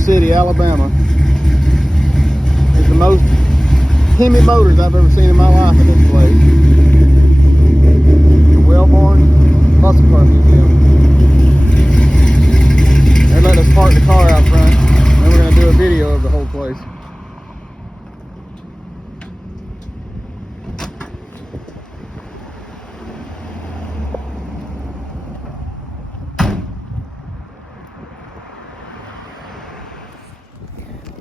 City, Alabama. It's the most Hemi motors I've ever seen in my life in this place. The Welborn Muscle Car Museum. They're letting us park the car out front, and then we're going to do a video of the whole place.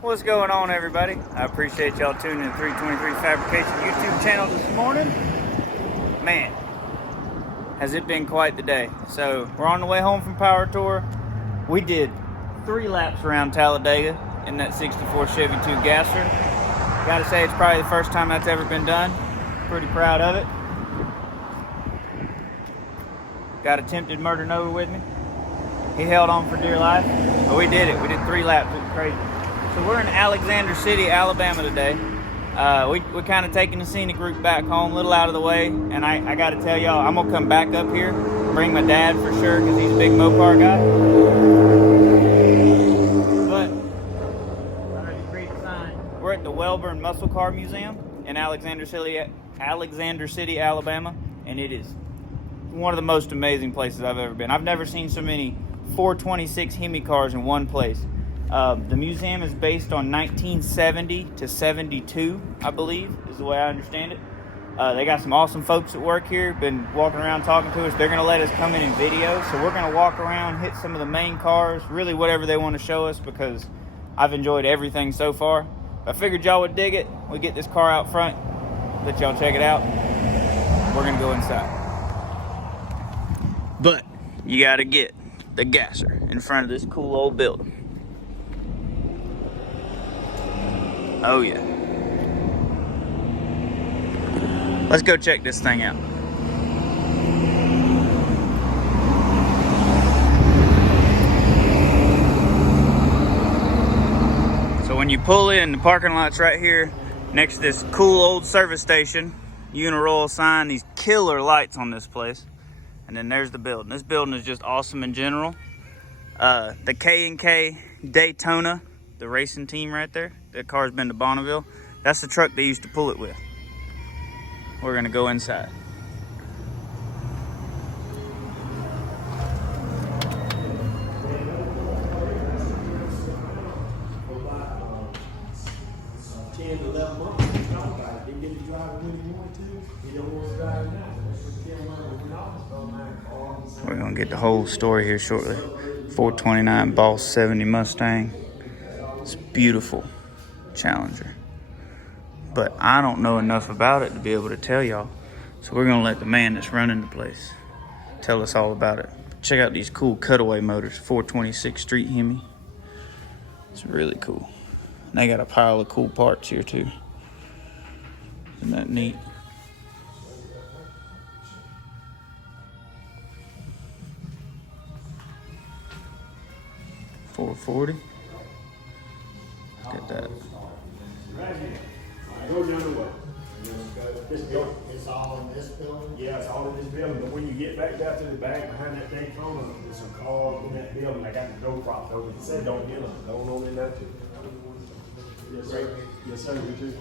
What's going on, everybody? I appreciate y'all tuning in 323 Fabrication YouTube channel this morning. Man, has it been quite the day. So we're on the way home from Power Tour. We did 3 laps around Talladega in that 64 Chevy 2 gasser. Gotta say, it's probably the first time that's ever been done. Pretty proud of it. Got attempted murder Nova with me. He held on for dear life, but we did it. We did 3 laps. It was crazy. So we're in Alexander City, Alabama today. We're kind of taking the scenic route back home, a little out of the way. And I got to tell y'all, I'm going to come back up here, bring my dad for sure, because he's a big Mopar guy. But, I already read the sign. We're at the Welborn Muscle Car Museum in Alexander City, Alabama. And it is one of the most amazing places I've ever been. I've never seen so many 426 Hemi cars in one place. The museum is based on 1970 to 72, I believe, is the way I understand it. They got some awesome folks that work here, been walking around talking to us. They're going to let us come in video, so we're going to walk around, hit some of the main cars, really whatever they want to show us, because I've enjoyed everything so far. I figured y'all would dig it. We get this car out front, let y'all check it out. We're going to go inside. But you got to get the gasser in front of this cool old building. Oh yeah. Let's go check this thing out. So when you pull in, the parking lot's right here next to this cool old service station. Uniroyal sign, these killer lights on this place. And then there's the building. This building is just awesome in general. The K&K Daytona, the racing team right there. That car's been to Bonneville. That's the truck they used to pull it with. We're gonna go inside. We're gonna get the whole story here shortly. 429 Boss 70 Mustang. It's beautiful. Challenger, but I don't know enough about it to be able to tell y'all, so we're gonna let the man that's running the place tell us all about it. Check out these cool cutaway motors. 426 Street Hemi. It's really cool. And they got a pile of cool parts here too. Isn't that neat? $440. Look at that. Go the other way. It's all in this building? Yeah, it's all in this building, but when you get back down to the back behind that Daytona, there's some cars in that building. I got the door propped over. It said don't get them. Don't know in that too. Yes, sir. Yes, sir. You too.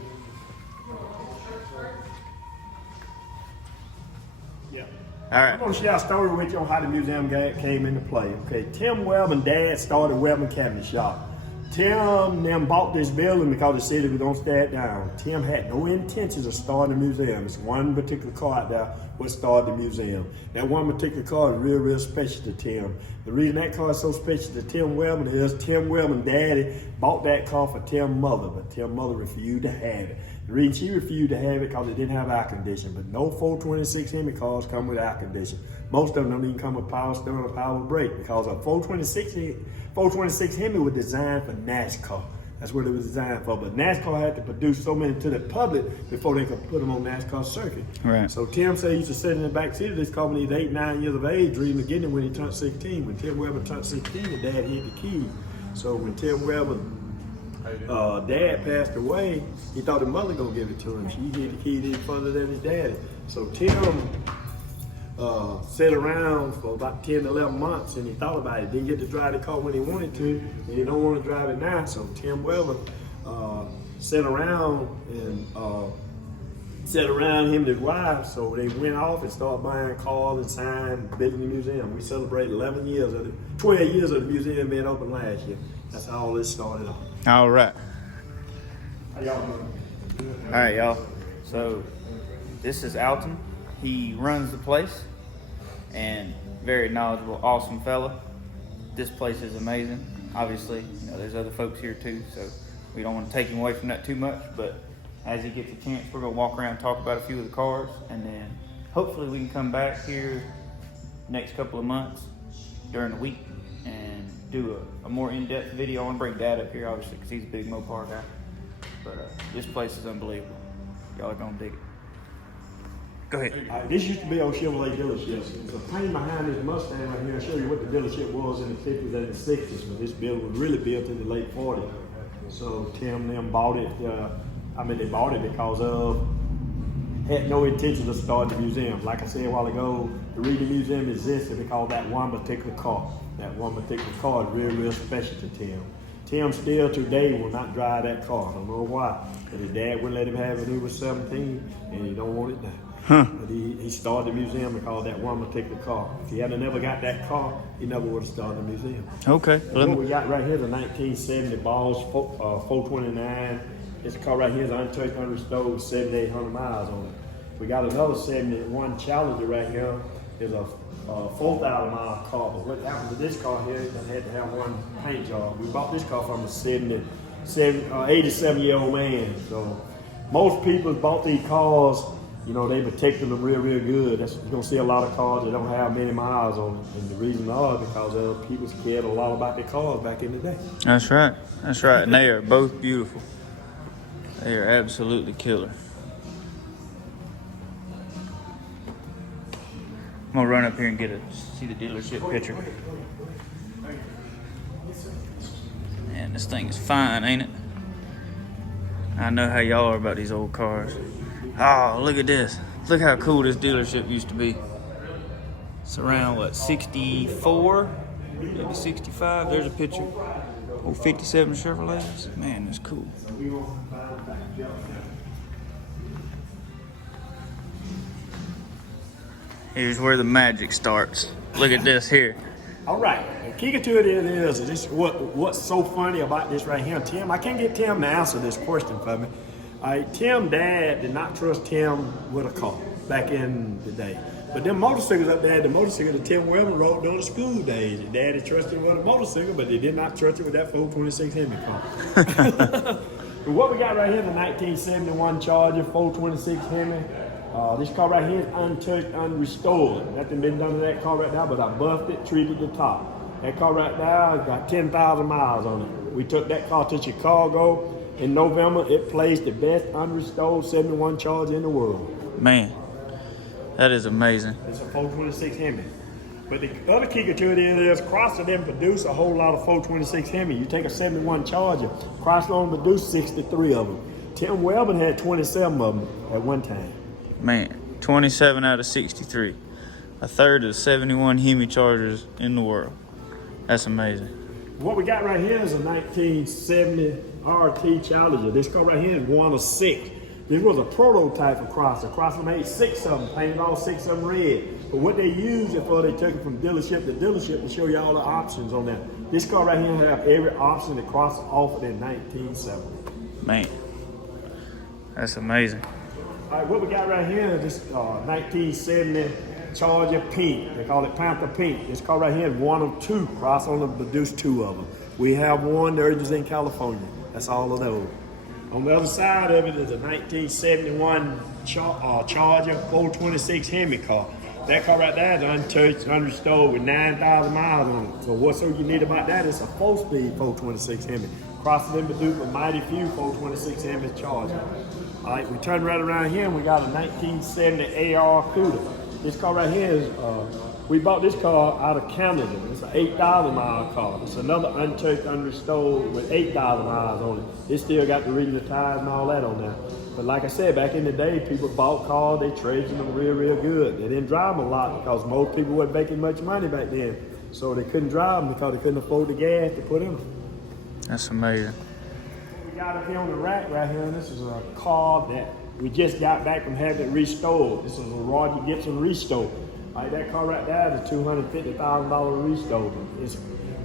Yeah. All right. I'm going to share a story with you on how the museum came into play. Okay, Tim Webb and Dad started Webb and Cabinet Shop. Tim then bought this building because the city was going to stay down. Tim had no intentions of starting a museum. It's one particular car out there what started the museum. That one particular car is real, real special to Tim. The reason that car is so special to Tim Webb is Tim Webb and Daddy bought that car for Tim's mother, but Tim's mother refused to have it. The reason she refused to have it because it didn't have air conditioning, but no 426 Hemi cars come with air conditioning. Most of them don't even come with power steering or power brake because a 426 Hemi was designed for NASCAR. That's what it was designed for. But NASCAR had to produce so many to the public before they could put them on NASCAR circuit. Right. So Tim said he used to sit in the back seat of this car when he was 8, 9 years of age, dreaming of getting it when he turned 16. When Tim Webber turned 16, his dad hid the keys. So when Tim Webber dad passed away, he thought his mother gonna give it to him. She hid the keys even further than his daddy. So Tim sat around for about 10 to 11 months and he thought about it. Didn't get to drive the car when he wanted to, and he don't want to drive it now. So Tim Weber sat around and him and his wife. So they went off and started buying cars and signs, building the museum. We celebrated 12 years of the museum being open last year. That's how all this started off. All right. How y'all doing? All right, y'all. So this is Alton. He runs the place and very knowledgeable, awesome fella. This place is amazing. Obviously, there's other folks here too, so we don't want to take him away from that too much, but as he gets a chance, we're gonna walk around and talk about a few of the cars, and then hopefully we can come back here next couple of months during the week and do a more in-depth video. I want to bring Dad up here, obviously, because he's a big Mopar guy. But this place is unbelievable. Y'all are gonna dig it. Go ahead. This used to be old Chevrolet dealerships. The paint behind this Mustang right here, I'll show you what the dealership was in the 50s and the 60s, but this building was really built in the late 40s. So Tim and them bought it, they bought it because had no intention of starting the museum. Like I said a while ago, the reason the museum existed because that one particular car. That one particular car is real, real special to Tim. Tim still today will not drive that car. I don't know why, but his dad wouldn't let him have it when he was 17, and he don't want it now. Huh. But he started the museum because of that one particular car. If he hadn't never got that car, he never would have started the museum. Okay. What we got right here is a 1970 Balls 429. This car right here is untouched, unrestored, 7,800 miles on it. We got another 71 Challenger right here. It's a 4,000 mile car. But what happened to this car here is I had to have one paint job. We bought this car from a 87-year-old man. So most people bought these cars, they protected them real, real good. You're gonna see a lot of cars that don't have many miles on them. And the reason is because people cared a lot about their cars back in the day. That's right. That's right. And they are both beautiful. They are absolutely killer. I'm gonna run up here and see the dealership picture. Man, this thing is fine, ain't it? I know how y'all are about these old cars. Oh, look at this. Look how cool this dealership used to be. It's around, 64? Maybe 65. There's a picture. Old 57 Chevrolets. Man, that's cool. Here's where the magic starts. Look at this here. All right, the key to it is this what's so funny about this right here. Tim, I can't get Tim to answer this question for me. Tim dad did not trust Tim with a car back in the day. But them motorcycles up there, the motorcycle that Tim Weber rode during the school days. His daddy trusted him with a motorcycle, but they did not trust him with that 426 Hemi car. But what we got right here, the 1971 Charger 426 Hemi. This car right here is untouched, unrestored. Nothing been done to that car right now, but I buffed it, treated the top. That car right now has got 10,000 miles on it. We took that car to Chicago. In November, it placed the best unrestored 71 Charger in the world. Man, that is amazing. It's a 426 Hemi. But the other kicker to it is Chrysler didn't produce a whole lot of 426 Hemi. You take a 71 Charger, Chrysler only produced 63 of them. Tim Weber had 27 of them at one time. Man, 27 out of 63. A third of 71 Hemi Chargers in the world. That's amazing. What we got right here is a 1970 RT Challenger. This car right here is one of 6. This was a prototype of Chrysler. Chrysler made 6 of them, painted all 6 of them red. But what they used it for, they took it from dealership to dealership to show you all the options on that. This car right here have every option that Chrysler offered in 1970. Man, that's amazing. All right, what we got right here is this 1970 Charger Pink. They call it Panther Pink. This car right here is one of 2. Chrysler only produced 2 of them. We have one that is in California. That's all of those. On the other side of it is a 1971 Charger 426 Hemi car. That car right there is untouched, unrestored with 9,000 miles on it. So what's so unique about that is a 4-speed 426 Hemi. Chrysler didn't produce a mighty few 426 Hemi Charger. All right, we turn right around here and we got a 1970 AR Cuda. This car right here is We bought this car out of Canada. It's an 8,000 mile car. It's another untouched, unrestored with 8,000 miles on it. It still got the original tires and all that on there. But like I said, back in the day, people bought cars, they traded them real good. They didn't drive them a lot because most people weren't making much money back then. So they couldn't drive them because they couldn't afford the gas to put in them. That's amazing. We got up here on the rack right here, and this is a car that we just got back from having it restored. This is a Roger Gibson restore. Like that car right there is a $250,000 restore.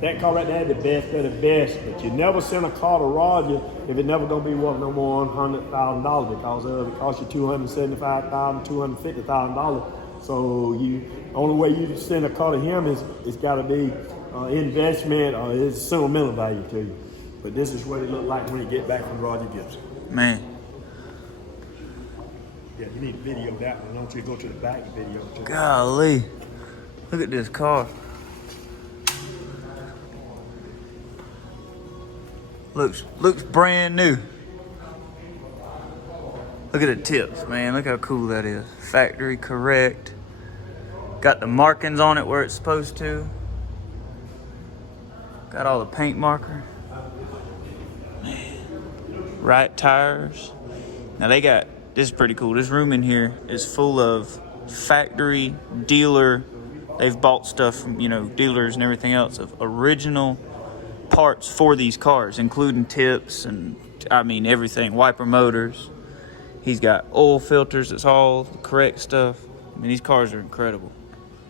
That car right there is the best of the best, but you never send a car to Roger if it's never gonna be worth no more than $100,000 because it costs you $275,000, $250,000. So only way you can send a car to him is it's got to be investment or it's sentimental value to you. But this is what it looked like when you get back from Roger Gibson. Man. Yeah, you need to video that one. Don't you go to the back and video too. Golly. Look at this car. Looks brand new. Look at the tips, man. Look how cool that is. Factory correct. Got the markings on it where it's supposed to. Got all the paint marker. Man. Right tires. Now they got, this is pretty cool. This room in here is full of factory, dealer. They've bought stuff from, dealers and everything else of original parts for these cars, including tips and everything, wiper motors. He's got oil filters. It's all the correct stuff. These cars are incredible.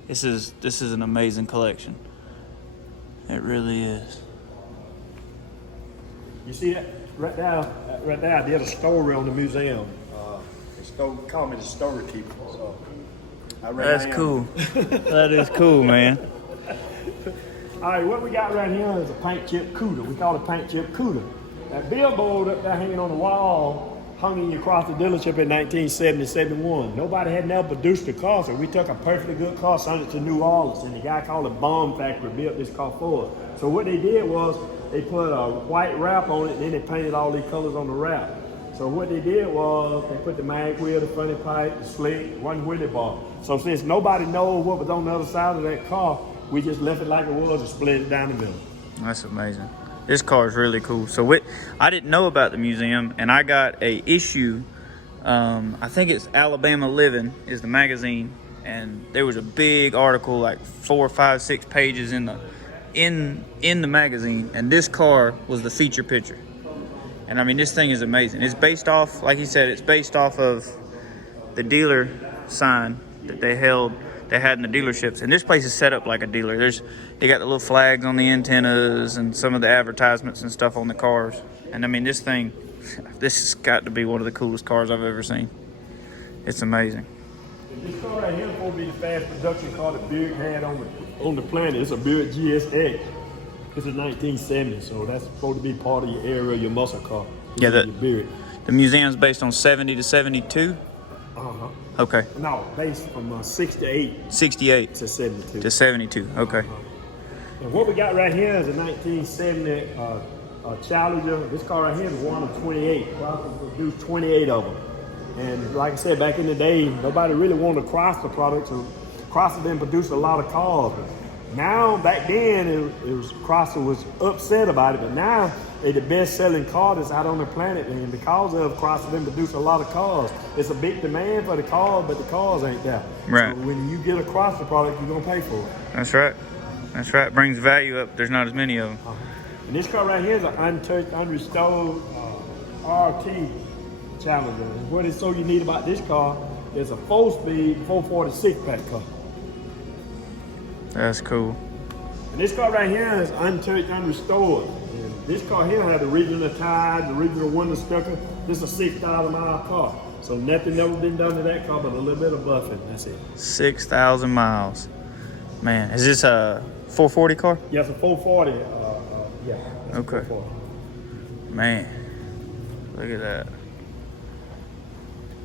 This is an amazing collection. It really is. You see that right there? I did a story on the museum. Call me the storykeeper. So that's cool. That is cool, man. All right, what we got right here is a paint chip CUDA. We call it paint chip CUDA. That billboard up there hanging on the wall hung across the dealership in 1970-71. Nobody had never produced a car, so we took a perfectly good car, sent it to New Orleans, and the guy called it Bomb Factory built this car for us. So what they did was they put a white wrap on it, and then they painted all these colors on the wrap. So what they did was they put the mag wheel, the funny pipe, the slick, one wheelie bar. So since nobody knows what was on the other side of that car, we just left it like it was and split it down the middle. That's amazing. This car is really cool. So I didn't know about the museum, and I got a issue. I think it's Alabama Living is the magazine, and there was a big article, like 4, 5, 6 pages in the magazine, and this car was the feature picture. And this thing is amazing. It's based off, like he said, it's based off of the dealer sign that they had in the dealerships. And this place is set up like a dealer. They got the little flags on the antennas and some of the advertisements and stuff on the cars. And this has got to be one of the coolest cars I've ever seen. It's amazing. This car right here is supposed to be the fast production car that Buick had on the planet. It's a Buick GSX. It's a 1970, so that's supposed to be part of your area, your muscle car. Yeah, the museum's based on 70 to 72? Uh-huh. Okay. No, based from 68. 68 to 72. To 72, okay. And what we got right here is a 1970 Challenger. This car right here is one of 28. Chrysler produced 28 of them. And like I said, back in the day, nobody really wanted a Chrysler product, so Chrysler didn't produce a lot of cars. Now, back then, Chrysler was upset about it, but now they're the best-selling car that's out on the planet, and because of Chrysler didn't produce a lot of cars. It's a big demand for the cars, but the cars ain't there. Right. So when you get a Chrysler product, you're gonna pay for it. That's right. That's right. Brings value up. There's not as many of them. And this car right here is an untouched, unrestored RT Challenger. And what is so unique about this car is a 4-speed 446-pack car. That's cool. And this car right here is untouched, unrestored. And this car here had the original tires, the original window sticker. This is a 6,000-mile car. So nothing ever been done to that car but a little bit of buffing. That's it. 6,000 miles. Man, is this a 440 car? Yeah, it's a 440. Yeah. Okay. 440. Man, look at that.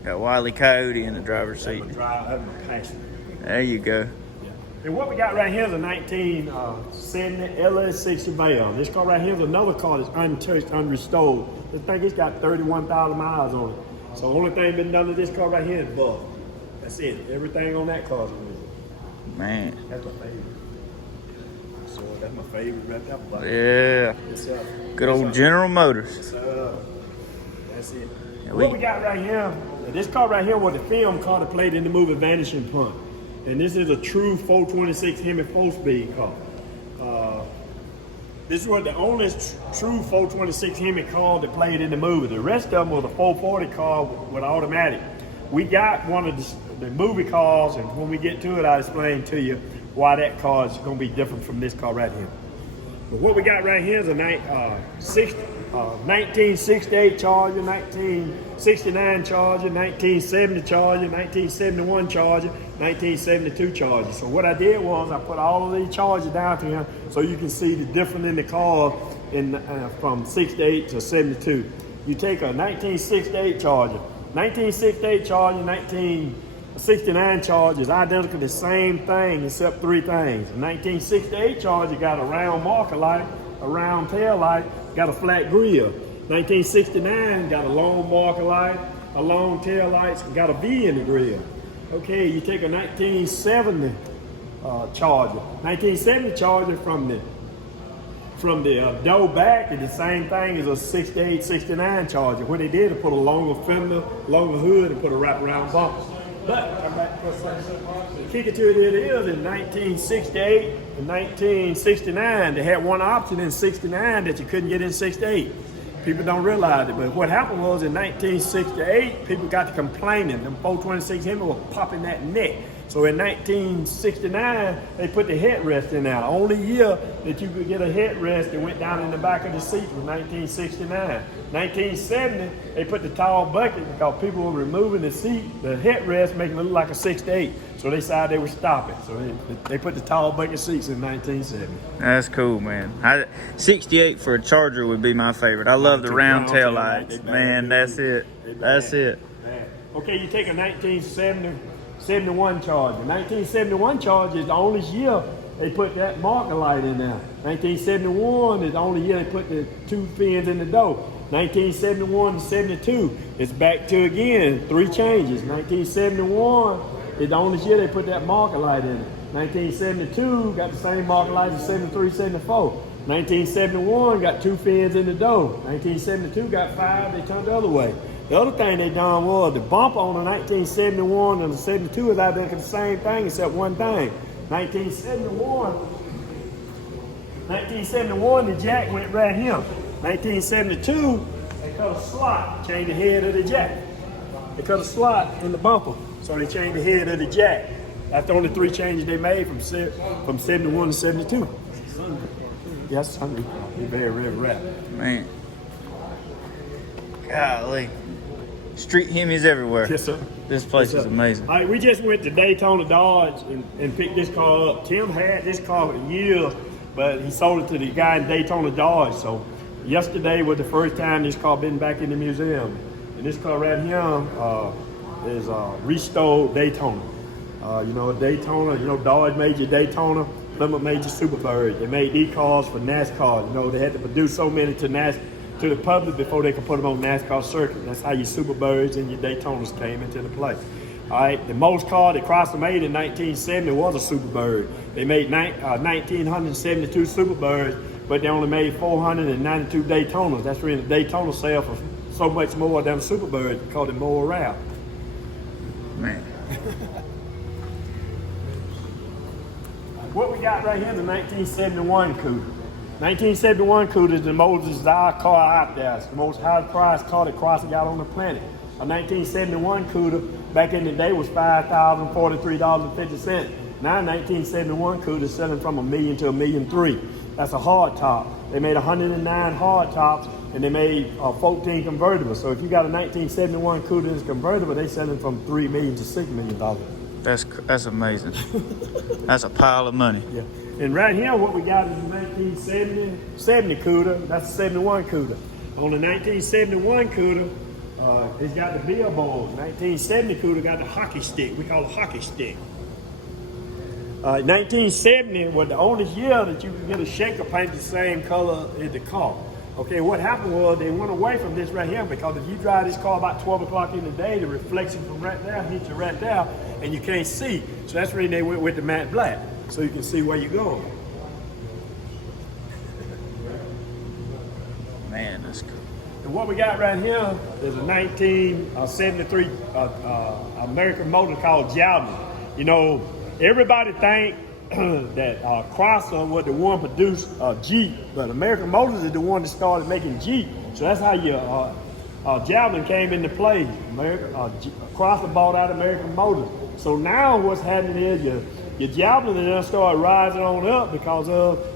Got Wile E. Coyote in the driver's seat. There you go. And what we got right here is a 1970 LS6 Chevelle. This car right here is another car that's untouched, unrestored. This thing, it's got 31,000 miles on it. So the only thing been done to this car right here is buff. That's it. Everything on that car is original. Man. That's my favorite. So that's my favorite right there. But Yeah. Good old General Motors. That's it. Yeah, What we got right here, this car right here was the film car that played in the movie Vanishing. And this is a true 426 Hemi 4-speed car. This was the only true 426 Hemi car that played in the movie. The rest of them was a 440 car with automatic. We got one of the movie cars, and when we get to it, I'll explain to you why that car is going to be different from this car right here. But what we got right here is a 1968 Charger, 1969 Charger, 1970 Charger, 1971 Charger, 1972 Charger. So what I did was I put all of these Chargers down to here so you can see the difference in the car from 68 to 72. You take a 1968 Charger, 1968 Charger, 1969 Charger is identical, the same thing except three things. The 1968 Charger got a round marker light, a round tail light, got a flat grille. 1969 got a long marker light, a long tail lights, got a V in the grille. Okay, you take a 1970 Charger. 1970 Charger from the door back is the same thing as a 68, 69 Charger. What they did is put a longer fender, longer hood, and put a wraparound bumper. But come back for a second. Kick it to it is in 1968 and 1969. They had one option in 69 that you couldn't get in 68. People don't realize it, but what happened was in 1968, people got to complaining. Them 426 Hemi was popping that neck. So in 1969, they put the headrest in there. The only year that you could get a headrest that went down in the back of the seat was 1969. 1970, they put the tall bucket because people were removing the seat, the headrest, making it look like a 68. So they decided they would stop it. So they put the tall bucket seats in 1970. That's cool, man. 68 for a Charger would be my favorite. I love the round tail lights. Man, that's it. That's it. Okay, you take a 1971 Charger. 1971 Charger is the only year they put that marker light in there. 1971 is the only year they put the two fins in the door. 1971 to 72, it's back to again, three changes. 1971 is the only year they put that marker light in it. 1972 got the same marker light as 73, 74. 1971 got two fins in the door. 1972 got five, they turned the other way. The other thing they done was the bumper on the 1971 and the 72 is identical the same thing except one thing. 1971, the jack went right here. 1972, they cut a slot, changed the head of the jack. They cut a slot in the bumper, so they changed the head of the jack. That's the only three changes they made from 71 to 72. Yes, hungry. You're very, very right. Man. Golly. Street Hemis everywhere. Yes, sir. This place is amazing. All right, we just went to Daytona Dodge and picked this car up. Tim had this car for years, but he sold it to the guy in Daytona Dodge. So yesterday was the first time this car been back in the museum. And this car right here is restored Daytona. Daytona, Dodge made your Daytona, Plymouth made your Superbird. They made these cars for NASCAR. They had to produce so many to the public before they could put them on NASCAR circuit. That's how your Superbirds and your Daytonas came into the play. All right, the most car that Chrysler made in 1970 was a Superbird. They made 1,972 Superbirds, but they only made 492 Daytonas. That's really the Daytona sale for so much more than a Superbird because they're more around. Man. What we got right here is the 1971 Cuda. 1971 Cuda is the most desired car out there. It's the most high-priced car that Chrysler got on the planet. A 1971 Cuda back in the day was $5,043.50. Now 1971 Cuda is selling from $1 million to $1.3 million. That's a hard top. They made 109 hard tops and they made 14 convertibles. So if you got a 1971 Cuda that's convertible, they selling from $3 million to $6 million. That's amazing. That's a pile of money. Yeah. And right here, what we got is the 1970 Cuda. That's the 71 Cuda. On the 1971 Cuda, it's got the billboard. 1970 Cuda got the hockey stick. We call it hockey stick. 1970 was the only year that you could get a shaker paint the same color as the car. Okay, what happened was they went away from this right here because if you drive this car about 12 o'clock in the day, the reflection from right there hits you right there and you can't see. So that's the reason they went with the matte black, so you can see where you're going. Man, that's cool. And what we got right here is a 1973 American motor called Javelin. You know, everybody think that Chrysler was the one produced Jeep, but American Motors is the one that started making Jeep. So that's how your Javelin came into play. Chrysler bought out American Motors. So now what's happening is your Javelin then started rising on up because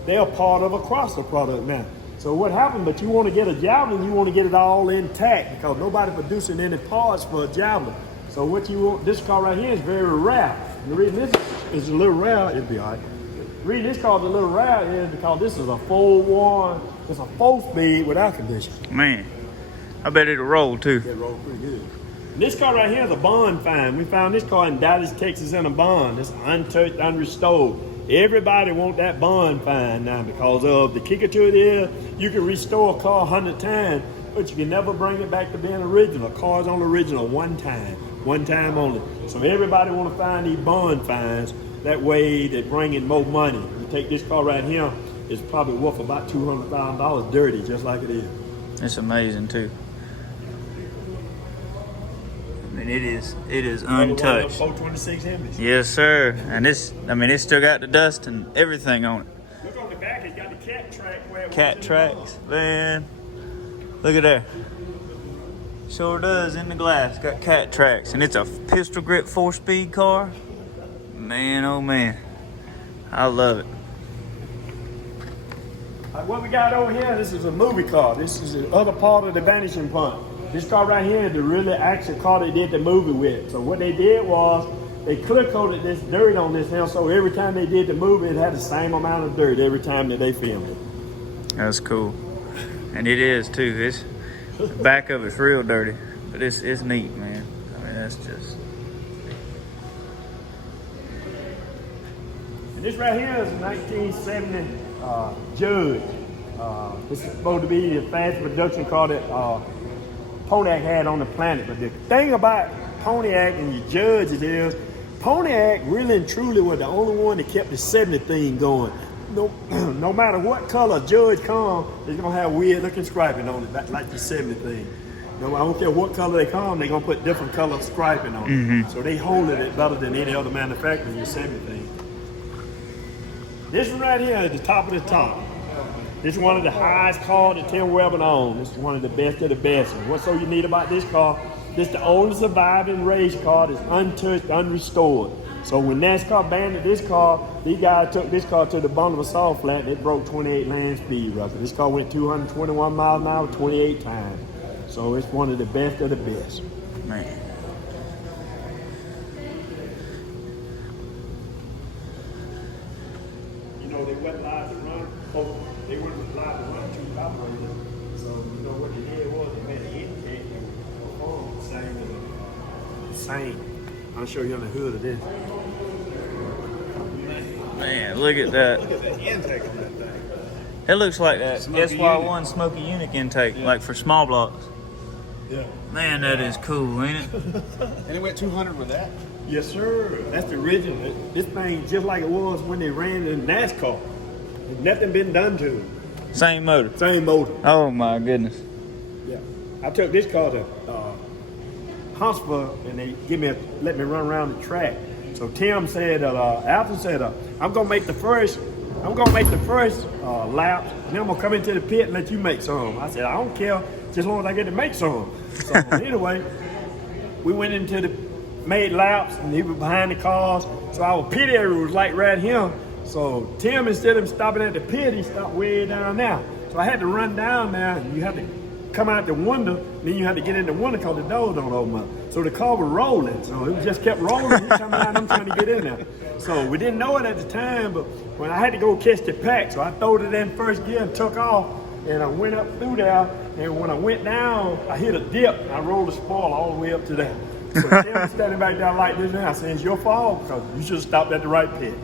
they're part of a Chrysler product now. So what happened, but you want to get a Javelin, you want to get it all intact because nobody producing any parts for a Javelin. So what you want, this car right here is very rare. The reason this is a little rare, it'd be all right. The reason this car is a little rare is because this is a 4-1, it's a 4-speed with air conditioning. Man, I bet it'll roll too. It rolls pretty good. This car right here is a bond find. We found this car in Dallas, Texas in a bond. It's untouched, unrestored. Everybody want that bond find now because of the kicker to it is you can restore a car 100 times, but you can never bring it back to being original. A car's only original one time only. So everybody want to find these bond finds. That way they bring in more money. You take this car right here, it's probably worth about $200,000 dirty, just like it is. It's amazing too. I mean, it is untouched. 426 Hemis. Yes, sir. And this, I mean, it's still got the dust and everything on it. Look on the back, it's got the cat track where it Cat was tracks, man. Look at there. Sure does in the glass. Got cat tracks, and it's a pistol grip 4-speed car. Man, oh man, I love it. What we got over here, this is a movie car. This is the other part of the Vanishing pump. This car right here is the really actual car they did the movie with. So what they did was they clear coated this dirt on this now, so every time they did the movie, it had the same amount of dirt every time that they filmed it. That's cool, and it is too. It's the back of it's real dirty, but it's neat, man. I mean, that's just. And this right here is a 1970 Judge. This is supposed to be the fastest production car that Pontiac had on the planet. But the thing about Pontiac and your Judges is Pontiac really and truly was the only one that kept the 70 thing going. No matter what color Judge come, they're gonna have weird looking striping on it, like the 70 thing. No, I don't care what color they come, they're gonna put different color striping on it. So they holding it better than any other manufacturer in your 70 thing. This one right here is the top of the top. This is one of the highest cars that Tim Welborn owns. This is one of the best of the best. And what's so unique about this car, this is the only surviving race car that's untouched, unrestored. So when Nascar abandoned this car, these guys took this car to the Bonneville salt flat and it broke 28 land speed record. This car went 221 miles an hour 28 times. So it's one of the best of the best. Man. You know, they wasn't allowed to run, they weren't allowed to run two operators. So, you know, what they did was they made an intake and performed the same. I'll show you on the hood of this. Man, look at that. Look at the intake on that thing. It looks like that Smoky SY1 unit. Smoky Unique intake, like for small blocks. Yeah. Man, that is cool, ain't it? And it went 200 with that. Yes, sir. That's the original. This thing just like it was when they ran in NASCAR. Nothing been done to it. Same motor. Same motor. Oh my goodness. Yeah. I took this car to Huntsville and they let me run around the track. So Tim said, Alton said, I'm gonna make the first lap, and then I'm gonna come into the pit and let you make some. I said, I don't care, just as long as I get to make some. So anyway, we went into the made laps and he was behind the cars. So our pit area was like right here. So Tim, instead of stopping at the pit, he stopped way down there. So I had to run down there and you had to come out the window, then you had to get in the window because the doors don't open up. So the car was rolling, so it just kept rolling. He coming out, I'm trying to get in there. So we didn't know it at the time, but when I had to go catch the pack, so I throwed it in first gear and took off, and I went up through there, and when I went down, I hit a dip, and I rolled the spoiler all the way up to there. So Tim was standing back there like this now, saying, it's your fault, because you should have stopped at the right pit.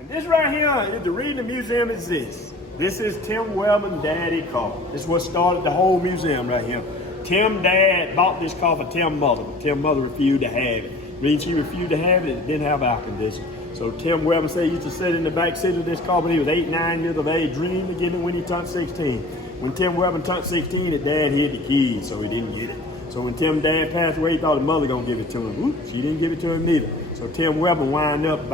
And this right here is the reason the museum exists. This is Tim Welborn daddy car. This is what started the whole museum right here. Tim dad bought this car for Tim mother. Tim mother refused to have it. Reason she refused to have it didn't have air conditioning. So Tim Welborn said he used to sit in the back seat of this car when he was 8, 9 years of age, dreamed of getting it when he turned 16. When Tim Welborn turned 16, his dad hid the keys, so he didn't get it. So when Tim's dad passed away, he thought his mother gonna give it to him. Oops, she didn't give it to him neither. So Tim Welborn wound up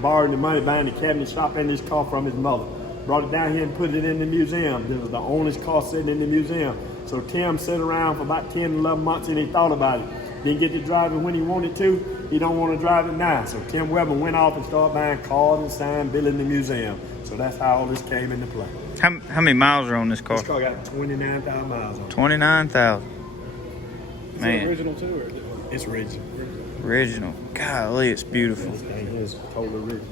borrowing the money, buying the cabinet shop and this car from his mother. Brought it down here and put it in the museum. This was the oldest car sitting in the museum. So Tim sat around for about 10, 11 months and he thought about it. Didn't get to drive it when he wanted to. He don't want to drive it now. So Tim Welborn went off and started buying cars and signs, building the museum. So that's how all this came into play. How many miles are on this car? This car got 29,000 miles on it. 29,000. Man. Is it original too, or is it? It's original. Original. Golly, it's beautiful. This thing is totally original.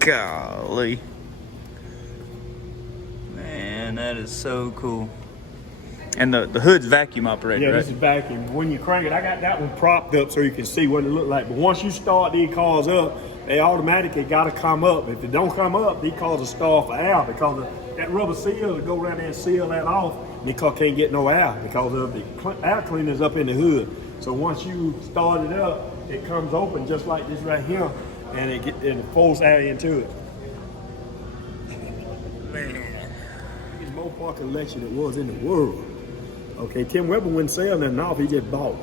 Golly. Man, that is so cool. And the hood's vacuum operated, Yeah, right? this is vacuum. When you crank it, I got that one propped up so you can see what it looked like. But once you start these cars up, they automatically got to come up. If it don't come up, these cars will start for air because that rubber seal will go around there and seal that off. And the car can't get no air because of the air cleaners up in the hood. So once you start it up, it comes open just like this right here, and it folds air into it. Man, biggest Mopar collection it was in the world. Okay, Tim Welborn wouldn't sell nothing off. He just bought.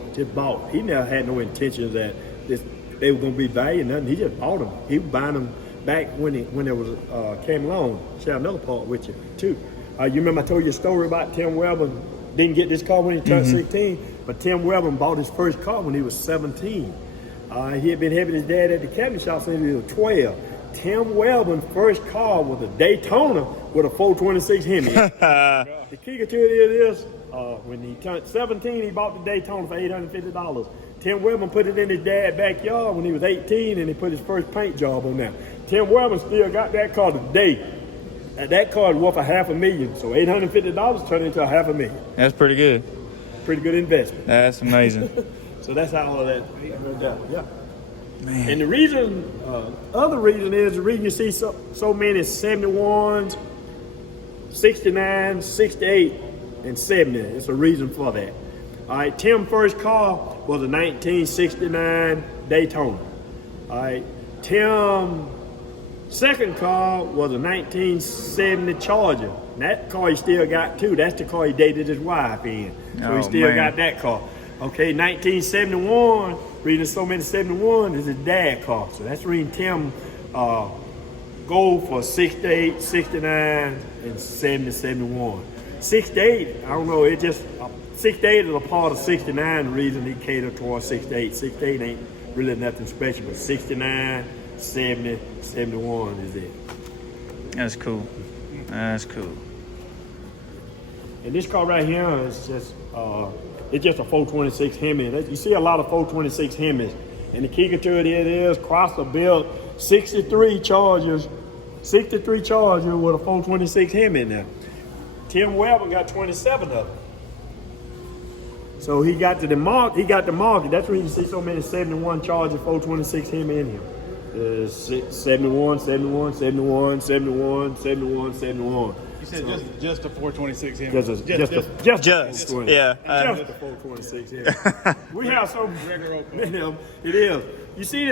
He never had no intentions that they were going to be valued nothing. He just bought them. He was buying them back when there was came along. Share another part with you too. You remember I told you a story about Tim Welborn didn't get this car when he turned 16, but Tim Welborn bought his first car when he was 17. He had been helping his dad at the cabinet shop since he was 12. Tim Welborn's first car was a Daytona with a 426 Hemi. The kicker to it is when he turned 17, he bought the Daytona for $850. Tim Welborn put it in his dad's backyard when he was 18, and he put his first paint job on there. Tim Welborn still got that car today. And that car is worth $500,000, so $850 turned into $500,000. That's pretty good. Pretty good investment. That's amazing. So that's how all of that worked out. Yeah. Man. And the reason, other reason is the reason you see so many 71s, 69s, 68, and 70. It's a reason for that. All right, Tim's first car was a 1969 Daytona. All right, Tim's second car was a 1970 Charger. And that car he still got too. That's the car he dated his wife in. So he still got that car. Okay, 1971, reading so many 71 is his dad's car. So that's reading Tim go for 68, 69, and 70, 71. 68, I don't know, it just, 68 is a part of 69, the reason he catered towards 68. 68 ain't really nothing special, but 69, 70, 71 is it. That's cool. That's cool. And this car right here is just, it's just a 426 Hemi. You see a lot of 426 Hemis. And the kicker to it is Chrysler built 63 Chargers with a 426 Hemi in there. Tim Welborn got 27 of them. So he got the market. That's where you see so many 71 Charger 426 Hemi in here. 71, 71, 71, 71, 71, 71. You said just a 426 Hemi. Just. Yeah. Just a 426 Hemi. We have so many of them. It is. You see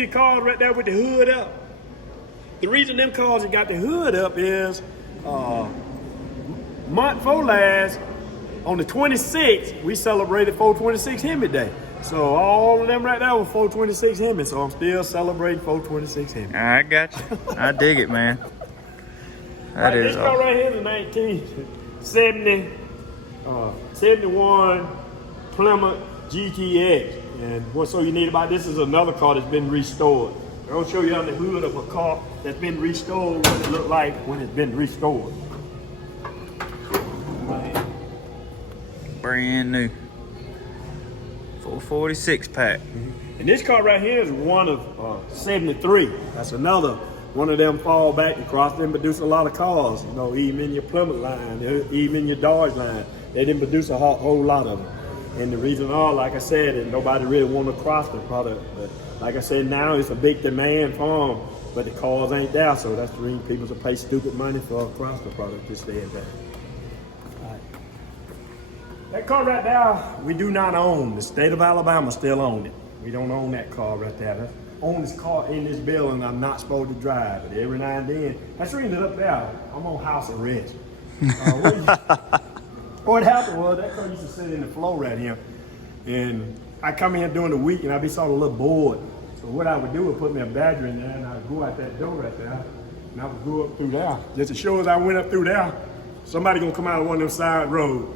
the cars right there with the hood up? The reason them cars that got the hood up is month before last, on the 26th, we celebrated 426 Hemi Day. So all of them right there were 426 Hemi. So I'm still celebrating 426 Hemi. I got you. I dig it, man. That is This car right here is a 1970, 71 Plymouth GTX. And what's so unique about this is another car that's been restored. I'll show you on the hood of a car that's been restored, what it looked like when it's been restored. brand new. 446 pack. And this car right here is one of 73. That's another one of them fall back across. They didn't produce a lot of cars, you know, even in your Plymouth line, even in your Dodge line. They didn't produce a whole lot of them. And the reason are, like I said, that nobody really want to cross the product. But like I said, now it's a big demand for them, but the cars ain't there. So that's the reason people will pay stupid money for a cross the product to stay at that. All right. That car right there, we do not own. The state of Alabama still owns it. We don't own that car right there. I own this car in this building I'm not supposed to drive, but every now and then, that's reading it up there. I'm on house arrest. What happened was that car used to sit in the floor right here, and I come in during the week and I'd be sort of a little bored. So what I would do is put me a battery in there and I'd go out that door right there, and I would go up through there. Just as sure as I went up through there, somebody gonna come out of one of them side roads.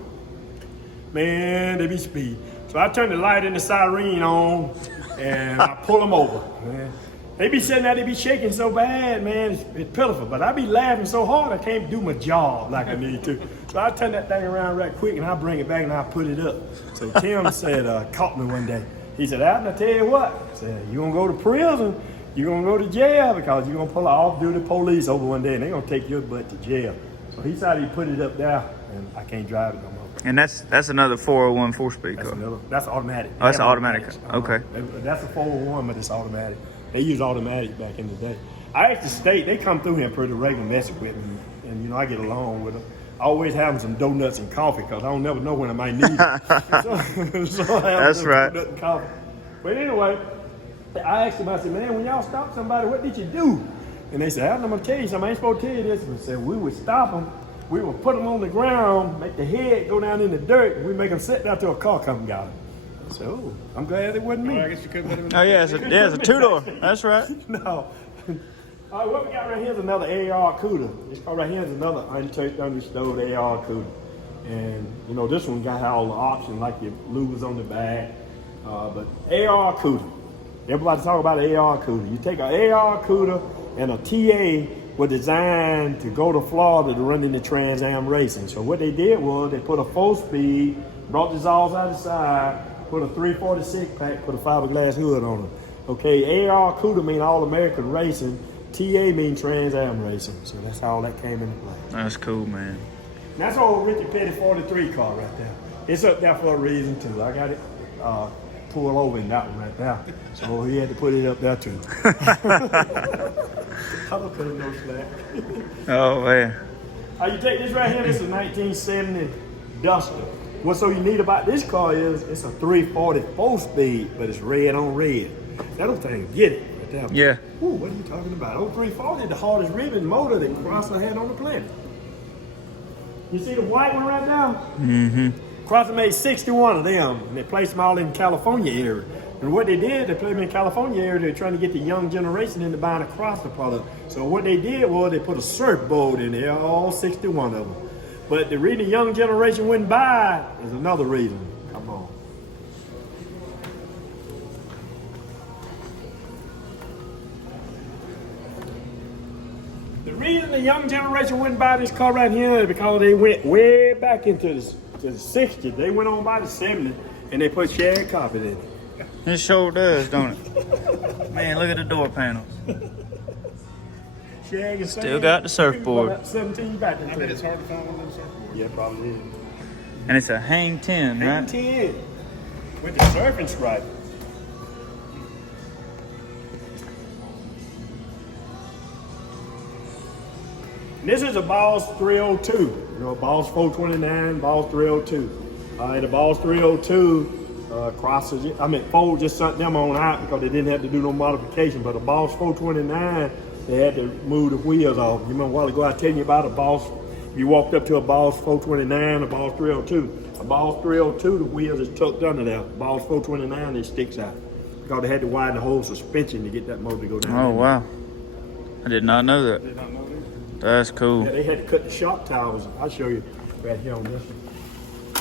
Man, they be speed. So I turn the light and the siren on, and I pull them over. Man. They be sitting there, they be shaking so bad, man, it's pitiful. But I be laughing so hard, I can't do my job like I need to. So I turn that thing around right quick, and I bring it back, and I put it up. So Tim said, caught me one day. He said, Alton, I tell you what, I said, you gonna go to prison, you gonna go to jail, because you're gonna pull an off-duty police over one day, and they gonna take your butt to jail. So he decided he put it up there, and I can't drive it no more. And that's another 401 4-speed car. That's automatic. Oh, that's automatic. Okay. That's a 401, but it's automatic. They use automatic back in the day. I actually state they come through here pretty regular messing with me, and you know I get along with them. I always have some donuts and coffee because I don't never know when I might need it. so I have that's right. Donuts and coffee. But anyway, I asked them. I said, "Man, when y'all stop somebody, what did you do?" And they said, "I'm gonna tell you something. I ain't supposed to tell you this." And I said, "We would stop them. We would put them on the ground, make the head go down in the dirt, and we make them sit down till a car come and got them." I said, "Oh, I'm glad it wasn't me." I guess you couldn't put him in. Oh yeah, it's a two-door. That's right. No. All right, what we got right here is another AR CUDA. This car right here is another untouched, understowed AR CUDA. And, you know, this one got all the options, like your lubes on the back. But AR CUDA. Everybody talk about AR CUDA. You take an AR CUDA and a TA were designed to go to Florida to run into Trans Am racing. So what they did was they put a 4-speed, brought the exhaust out the side, put a 346 pack, put a fiberglass hood on it. Okay, AR CUDA mean All American Racing. TA mean Trans Am Racing. So that's how that came into play. That's cool, man. And that's old Ricky Petty 43 car right there. It's up there for a reason too. I got it pulled over in that one right there. So he had to put it up there too. I don't put him no slack. Oh man. You take this right here, this is a 1970 Duster. What's so unique about this car is it's a 340 4-speed, but it's red on red. That old thing get it right there. Yeah. Ooh, what are you talking about? Old 340 the hardest ribbon motor that Crosser had on the planet. You see the white one right now? Mm-hmm. Crosser made 61 of them, and they placed them all in California area. And what they did, they placed them in California area. They're trying to get the young generation into buying a Crosser product. So what they did was they put a surfboard in there, all 61 of them. But the reason the young generation wouldn't buy is another reason. Come on. The reason the young generation wouldn't buy this car right here is because they went way back into the 60s. They went on by the 70s and they put shag carpet in it. It sure does, don't it? Man, look at the door panels. Shag and Still got the surfboard. 17 back into I bet it's hard to find one of those surfboards. Yeah, probably is. And it's a hang 10, right? Hang 10 with the surfing stripe. And this is a Boss 302. You know, Boss 429, Boss 302. The Boss 302 crosses, Ford just sent them on out because they didn't have to do no modification. But a Boss 429, they had to move the wheels off. You remember a while ago I told you about a Boss, you walked up to a Boss 429, a Boss 302. A Boss 302, the wheels is tucked under there. Boss 429, it sticks out. Because they had to widen the whole suspension to get that motor to go down. Oh, wow. I did not know that. Did not know that. That's cool. Yeah, they had to cut the shock towers. I'll show you right here on this one.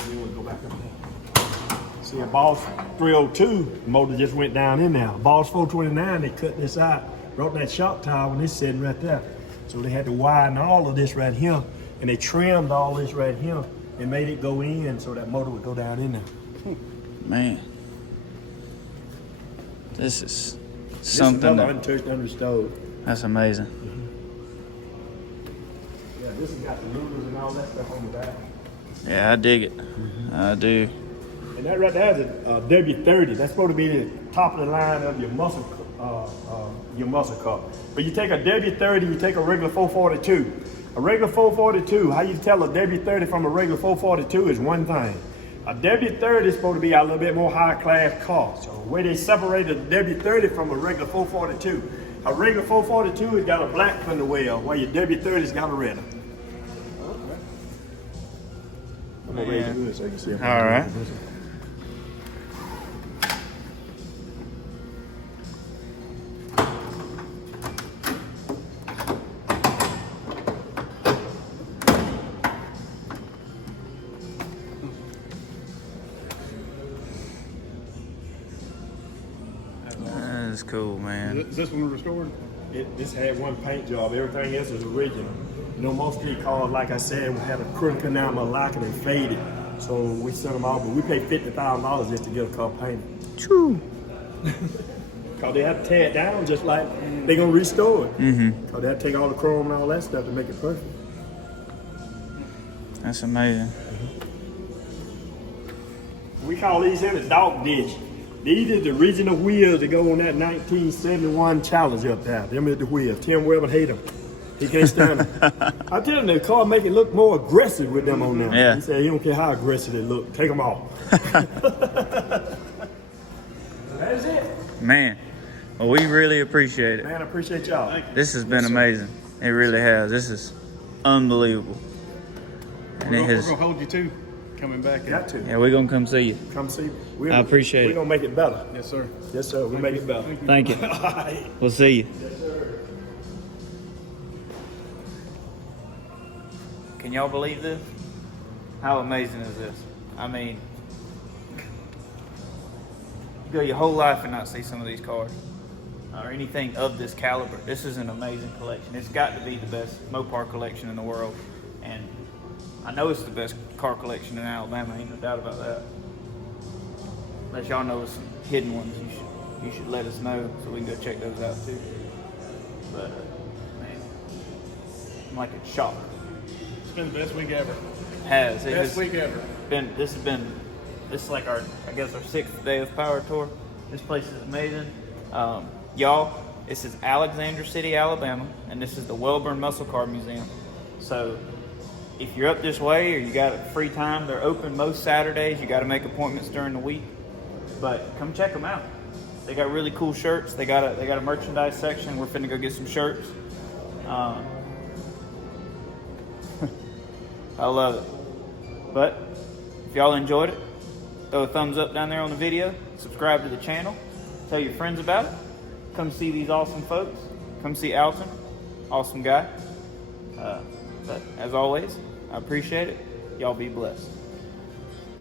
Then we'll go back up there. See, a Boss 302, the motor just went down in there. Boss 429, they cut this out, brought that shock tower, and it's sitting right there. So they had to widen all of this right here, and they trimmed all this right here and made it go in so that motor would go down in there. Man. This is This something is another that, untouched, understowed. that's amazing. Yeah, this has got the louvers and all that stuff on the back. Yeah, I dig it. I do. And And that right there is a W30. That's supposed to be the top of the line of your muscle car. But you take a W30, you take a regular 442. A regular 442, how you tell a W30 from a regular 442 is one thing. A W30 is supposed to be a little bit more high class car. So the way they separated the W30 from a regular 442. A regular 442 has got a black fender well, while your W30's got a red. I'm gonna raise it so you can see it. All right. That's cool, man. Is this one restored? This had one paint job. Everything else is original. You know, most street cars, like I said, had a crook enamel lacquer and faded. So we sent them out, but we paid $50,000 just to get a car painted. True. Because they have to tear it down just like they're going to restore it. Because they have to take all the chrome and all that stuff to make it perfect. That's amazing. We call these here the dog dish. These are the original wheels that go on that 1971 Challenger up there. Them are the wheels. Tim Webber hate them. He can't stand them. I tell him the car make it look more aggressive with them on there. Yeah. He said he don't care how aggressive they look. Take them off. That's it. Man, well, we really appreciate it. Man, I appreciate y'all. This has been amazing. It really has. This is unbelievable. And We're it gonna has. hold you too, coming back. Got to. Yeah, we're gonna come see you. Come see. I appreciate it. We're going to make it better. Yes, sir. Yes, sir. We'll make it better. Thank you. All right. We'll see you. Yes, sir. Can y'all believe this? How amazing is this? I mean, you go your whole life and not see some of these cars or anything of this caliber. This is an amazing collection. It's got to be the best Mopar collection in the world, and I know it's the best car collection in Alabama. Ain't no doubt about that. Unless y'all know some hidden ones, you should let us know so we can go check those out too. But man, I'm like a shock. It's been the best week ever. Has Best week ever. This is like our 6th day of Power Tour. This place is amazing. Y'all, this is Alexander City, Alabama, and this is the Welborn Muscle Car Museum. So if you're up this way or you got free time, they're open most Saturdays. You got to make appointments during the week, but come check them out. They got really cool shirts. They got a merchandise section. We're finna go get some shirts. I love it. But if y'all enjoyed it, throw a thumbs up down there on the video. Subscribe to the channel. Tell your friends about it. Come see these awesome folks. Come see Alton. Awesome guy. But as always, I appreciate it. Y'all be blessed.